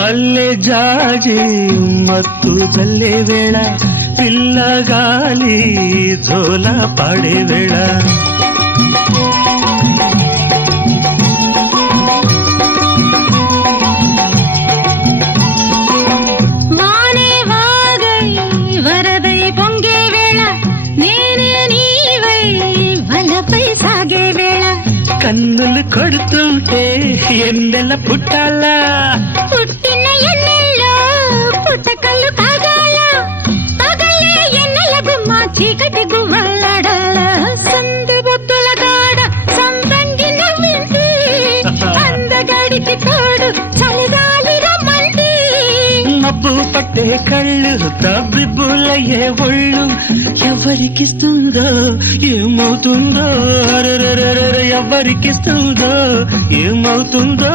మల్లె జాజి మత్తు జల్లే వేళ పిల్లగాలి జోల పాడే వేళ వానే వాగై వరదై పొంగే వేళ నేనే నీవై వలపై సాగే వేళ కన్నులు కొడుతుంటే ఎన్నెల పుట్టాలా పుట్టిన ఎన్నెల్లో పుట్టకల్లు కాగాల పగలే ఎన్నెల గుమ్మ చీకటి గువ్వలాడాల సందు బొత్తుల కాడ సంపంగి నవ్వింది అందగాడికి తోడు చలిగాలి రమ్మంది మబ్బు పట్టే కళ్ళు తబ్బిబ్బులయ్యే ఒళ్ళు ఎవరికిస్తుందో ఏమవుతుందో ఎవరికిస్తుందో ఏమవుతుందో